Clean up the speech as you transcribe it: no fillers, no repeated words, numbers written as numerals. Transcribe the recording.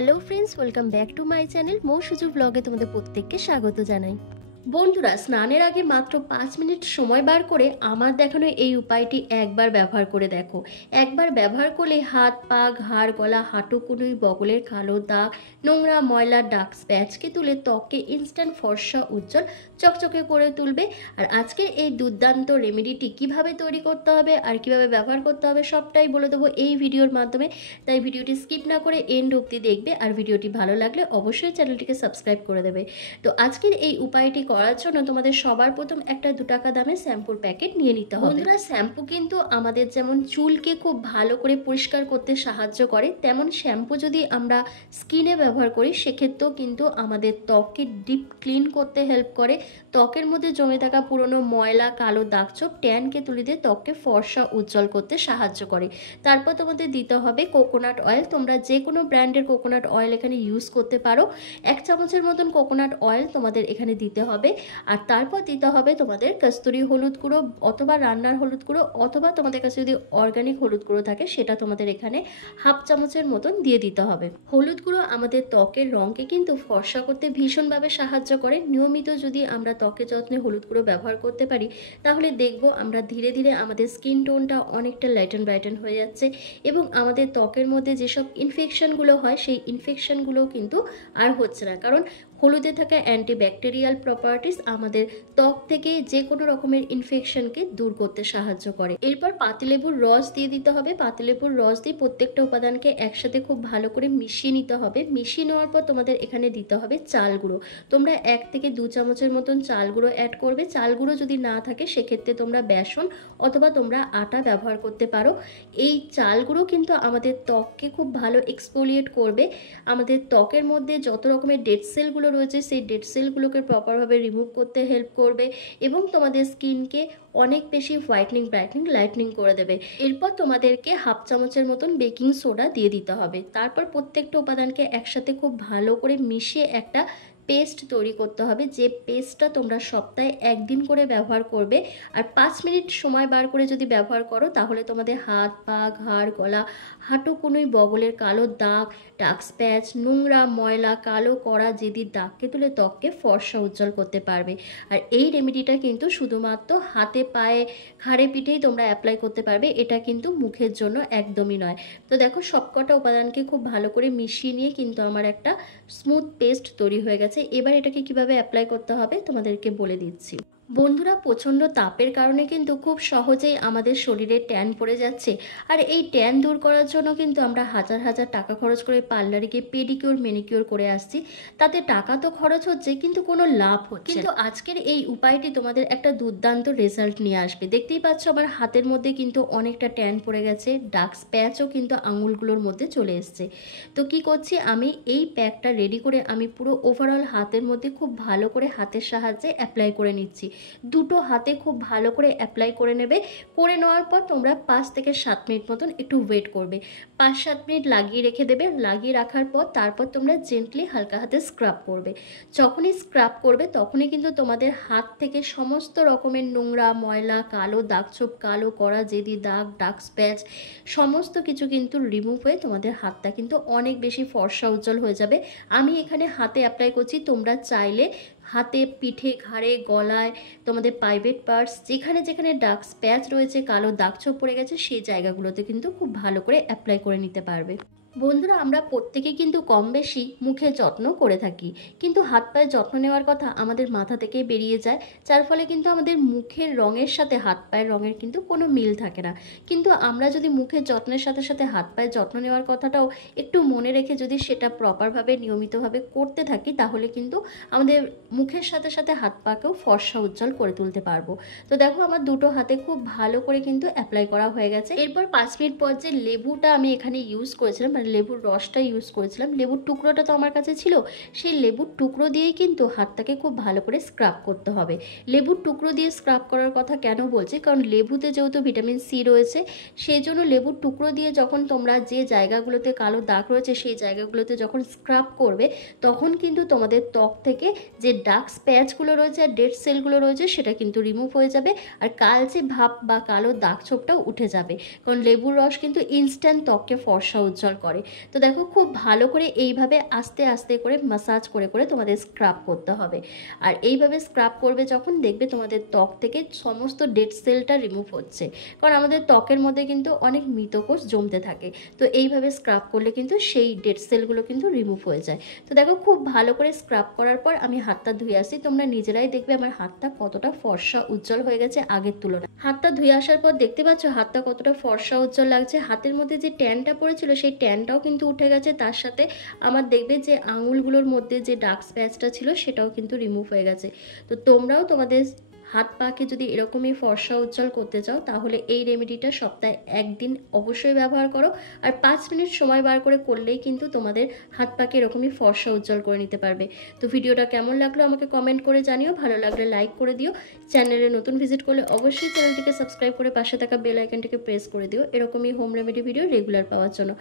Hello friends, welcome back to my channel. মো সুজু ব্লগে তোমাদের প্রত্যেককে স্বাগত জানাই। বন্ধুরা, স্নানের আগে মাত্র 5 মিনিট সময় বার করে আমার দেখানো এই উপায়টি একবার ব্যবহার করে দেখো। একবার ব্যবহার করলে হাত, পা, ঘাড়, গলা, হাঁটুকুনি, বগলের কালো দাগ, নোংরা, ময়লা, ডার্ক স্প্যাচকে তুলে ত্বককে ইনস্ট্যান্ট ফর্সা, উজ্জ্বল, চকচকে করে তুলবে। আর আজকে এই দুর্দান্ত রেমেডিটি কিভাবে তৈরি করতে হবে আর কিভাবে ব্যবহার করতে হবে সবটাই বলে দেবো এই ভিডিওর মাধ্যমে। তাই ভিডিওটি স্কিপ না করে এন্ড অবধি দেখবে। আর ভিডিওটি ভালো লাগলে অবশ্যই চ্যানেলটিকে সাবস্ক্রাইব করে দেবে। তো আজকের এই উপায়টি করার জন্য তোমাদের সবার প্রথম একটা 2 টাকা দামের শ্যাম্পুর প্যাকেট নিয়ে নিতে হবে। বন্ধুরা, শ্যাম্পু কিন্তু আমাদের যেমন চুলকে খুব ভালো করে পরিষ্কার করতে সাহায্য করে, তেমন শ্যাম্পু যদি আমরা স্কিনে ব্যবহার করি সেক্ষেত্রেও কিন্তু আমাদের ত্বককে ডিপ ক্লিন করতে হেল্প করে। ত্বকের মধ্যে জমে থাকা পুরনো ময়লা, কালো দাগছোপ, ট্যানকে তুলে দিয়ে ত্বককে ফর্সা, উজ্জ্বল করতে সাহায্য করে। তারপর তোমাদের দিতে হবে কোকোনাট অয়েল। তোমরা যে কোনো ব্র্যান্ডের কোকোনাট অয়েল এখানে ইউজ করতে পারো। 1 চামচের মতন কোকোনাট অয়েল তোমাদের এখানে দিতে হবে। আর তারপর দিতে হবে তোমাদের কস্তুরি হলুদ গুঁড়ো অথবা রান্নার হলুদ গুঁড়ো, অথবা তোমাদের কাছে যদি অর্গানিক হলুদ গুঁড়ো থাকে সেটা তোমাদের এখানে 1/2 চামচের মতন দিয়ে দিতে হবে। হলুদ গুঁড়ো আমাদের ত্বকের রঙকে কিন্তু ফর্সা করতে ভীষণভাবে সাহায্য করে। নিয়মিত যদি আমরা ত্বকের যত্নে হলুদ গুঁড়ো ব্যবহার করতে পারি তাহলে দেখব আমরা ধীরে ধীরে আমাদের স্কিন টোনটা অনেকটা লাইটেন ব্রাইটেন হয়ে যাচ্ছে এবং আমাদের ত্বকের মধ্যে যেসব ইনফেকশনগুলো হয় সেই ইনফেকশনগুলো কিন্তু আর হচ্ছে না। কারণ হলুদে থাকা অ্যান্টিব্যাকটেরিয়াল প্রপার্টিস আমাদের ত্বক থেকে যে কোনো রকমের ইনফেকশনকে দূর করতে সাহায্য করে। এরপর পাতিলেবুর রস দিয়ে দিতে হবে। পাতিলেবুর রস দিয়ে প্রত্যেকটা উপাদানকে একসাথে খুব ভালো করে মিশিয়ে নিতে হবে। মিশিয়ে নেওয়ার পর তোমাদের এখানে দিতে হবে চাল গুঁড়ো। তোমরা 1 থেকে 2 চামচের মতন চাল গুঁড়ো অ্যাড করবে। চাল গুঁড়ো যদি না থাকে সেক্ষেত্রে তোমরা বেসন অথবা তোমরা আটা ব্যবহার করতে পারো। এই চাল গুঁড়ো কিন্তু আমাদের ত্বককে খুব ভালো এক্সফোলিয়েট করবে। আমাদের ত্বকের মধ্যে যত রকমের ডেড সেলগুলো রয়েছে সেই ডেড সেলগুলোকে প্রপারভাবে রিমুভ করতে হেল্প করবে এবং তোমাদের স্কিনকে অনেক বেশি হোয়াইটনিং, ব্রাইটনিং, লাইটনিং করে দেবে। এরপর তোমাদেরকে 1/2 চামচের মতন বেকিং সোডা দিয়ে দিতে হবে। তারপর প্রত্যেকটা উপাদানকে একসাথে খুব ভালো করে মিশিয়ে একটা পেস্ট তৈরি করতে হবে। যে পেস্টটা তোমরা সপ্তাহে 1 দিন করে ব্যবহার করবে। আর 5 মিনিট সময় বার করে যদি ব্যবহার করো তাহলে তোমাদের হাত, পা, ঘাড়, গলা, হাঁটুকুনি, বগলের কালো দাগ, ডার্ক স্প্যাচ, নোংরা, ময়লা, কালো কড়া, জেদির দাগকে তুলে ত্বককে ফর্সা, উজ্জ্বল করতে পারবে। আর এই রেমেডিটা কিন্তু শুধুমাত্র হাতে, পায়ে, ঘাড়ে, পিঠেই তোমরা অ্যাপ্লাই করতে পারবে। এটা কিন্তু মুখের জন্য একদমই নয়। তো দেখো, সবকটা উপাদানকে খুব ভালো করে মিশিয়ে নিয়ে কিন্তু আমার একটা স্মুথ পেস্ট তৈরি হয়ে গেছে। এবার এটাকে কিভাবে অ্যাপ্লাই করতে হবে তোমাদেরকে বলে দিচ্ছি। বন্ধুরা, প্রচণ্ড তাপের কারণে কিন্তু খুব সহজেই আমাদের শরীরে ট্যান পড়ে যাচ্ছে। আর এই ট্যান দূর করার জন্য কিন্তু আমরা হাজার হাজার টাকা খরচ করে পার্লারে গিয়ে পেডিকিউর, ম্যানিকিউর করে আসছি। তাতে টাকা তো খরচ হচ্ছে কিন্তু কোনো লাভ হচ্ছে। কিন্তু আজকের এই উপায়টি তোমাদের একটা দুর্দান্ত রেজাল্ট নিয়ে আসবে। দেখতেই পাচ্ছ আমার হাতের মধ্যে কিন্তু অনেকটা ট্যান পড়ে গেছে, ডার্ক স্প্যাচও কিন্তু আঙুলগুলোর মধ্যে চলে এসছে। তো কি করছি, আমি এই প্যাকটা রেডি করে আমি পুরো ওভারঅল হাতের মধ্যে খুব ভালো করে হাতের সাহায্যে অ্যাপ্লাই করে নিচ্ছি। দুটো হাতে খুব ভালো করে অ্যাপ্লাই করে নেবে। করে নেওয়ার পর তোমরা 5 থেকে 7 মিনিট মতন একটু ওয়েট করবে। 5-7 মিনিট লাগিয়ে রেখে দেবে। লাগিয়ে রাখার পর তারপর তোমরা জেন্টলি হালকা হাতে স্ক্রাব করবে। যখনই স্ক্রাব করবে তখনই কিন্তু তোমাদের হাত থেকে সমস্ত রকমের নোংরা, ময়লা, কালো দাগছোপ, কালো কড়া, জেদি দাগ, ডার্ক স্প্যাচ সমস্ত কিছু কিন্তু রিমুভ হয়ে তোমাদের হাতটা কিন্তু অনেক বেশি ফর্সা, উজ্জ্বল হয়ে যাবে। আমি এখানে হাতে অ্যাপ্লাই করছি, তোমরা চাইলে হাতে, পিঠে, ঘাড়ে, গলায়, তোমাদের প্রাইভেট পার্টস যেখানে যেখানে ডার্ক স্প্যাচ রয়েছে, কালো দাগছোপ পড়ে গেছে সেই জায়গাগুলোতে কিন্তু খুব ভালো করে অ্যাপ্লাই করে নিতে পারবে। বন্ধুরা, আমরা প্রত্যেকে কিন্তু কম বেশি মুখের যত্ন করে থাকি, কিন্তু হাত পায়ের যত্ন নেওয়ার কথা আমাদের মাথা থেকেই বেরিয়ে যায়। যার ফলে কিন্তু আমাদের মুখের রঙের সাথে হাত পায়ের রঙের কিন্তু কোনো মিল থাকে না। কিন্তু আমরা যদি মুখের যত্নের সাথে সাথে হাত পায়ের যত্ন নেওয়ার কথাটাও একটু মনে রেখে যদি সেটা প্রপারভাবে, নিয়মিতভাবে করতে থাকি তাহলে কিন্তু আমাদের মুখের সাথে সাথে হাত পাকেও ফর্সা, উজ্জ্বল করে তুলতে পারবো। তো দেখো, আমার দুটো হাতে খুব ভালো করে কিন্তু অ্যাপ্লাই করা হয়ে গেছে। এরপর 5 মিনিট পর যে লেবুটা আমি এখানে ইউজ করেছিলাম, লেবুর রসটা ইউজ করেছিলাম, লেবুর টুকরোটা তো আমার কাছে ছিল, সেই লেবুর টুকরো দিয়েই কিন্তু হাতটাকে খুব ভালো করে স্ক্রাব করতে হবে। লেবুর টুকরো দিয়ে স্ক্রাব করার কথা কেন বলছি, কারণ লেবুতে যেহেতু ভিটামিন সি রয়েছে সেই জন্য লেবুর টুকরো দিয়ে যখন তোমরা যে জায়গাগুলোতে কালো দাগ রয়েছে সেই জায়গাগুলোতে যখন স্ক্রাব করবে তখন কিন্তু তোমাদের ত্বক থেকে যে ডার্ক স্প্যাচগুলো রয়েছে আর ডেড সেলগুলো রয়েছে সেটা কিন্তু রিমুভ হয়ে যাবে। আর কালচে ভাব বা কালো দাগ ছোপটাও উঠে যাবে, কারণ লেবুর রস কিন্তু ইনস্ট্যান্ট ত্বককে ফর্সা, উজ্জ্বল করে। করে। তো দেখো খুব ভালো করে এইভাবে আস্তে আস্তে করে মাসাজ করে করে তোমাদের স্ক্রাব করতে হবে। আর এইভাবে স্ক্রাব করবে যখন, দেখবে তোমাদের ত্বক থেকে সমস্ত ডেড সেলটা রিমুভ হচ্ছে। কারণ আমাদের ত্বকের মধ্যে কিন্তু অনেক মৃতকোষ জমতে থাকে, তো এইভাবে স্ক্রাব করলে কিন্তু সেই ডেড সেলগুলো কিন্তু রিমুভ হয়ে যায়। তো দেখো খুব ভালো করে স্ক্রাব করার পর আমি হাতটা ধুয়ে আসি। তোমরা নিজেরাই দেখবে আমার হাতটা কতটা ফর্সা উজ্জ্বল হয়ে গেছে আগের তুলনায়। হাতটা ধুয়ে আসার পর দেখতে পাচ্ছ হাতটা কতটা ফর্সা উজ্জ্বল লাগছে। হাতের মধ্যে যে ট্যানটা পড়েছিল সেই ট্যানটাও কিন্তু উঠে গেছে, তার সাথে আমার দেখবে যে আঙুলগুলোর মধ্যে যে ডার্ক স্প্যাচটা ছিল সেটাও কিন্তু রিমুভ হয়ে গেছে। তো তোমরাও তোমাদের হাত পাকে যদি এরকমই ফর্সা উজ্জ্বল করতে চাও তাহলে এই রেমেডিটা সপ্তাহে একদিন অবশ্যই ব্যবহার করো। আর 5 মিনিট সময় বার করে করলেই কিন্তু তোমাদের হাত পাকে এরকমই ফর্সা উজ্জ্বল করে নিতে পারবে। তো ভিডিওটা কেমন লাগলো আমাকে কমেন্ট করে জানিও, ভালো লাগলে লাইক করে দিও। চ্যানেলে নতুন ভিজিট করলে অবশ্যই চ্যানেলটিকে সাবস্ক্রাইব করে পাশে থাকা বেল আইকনটিকে প্রেস করে দিও এরকমই হোম রেমেডি ভিডিও রেগুলার পাওয়ার জন্য।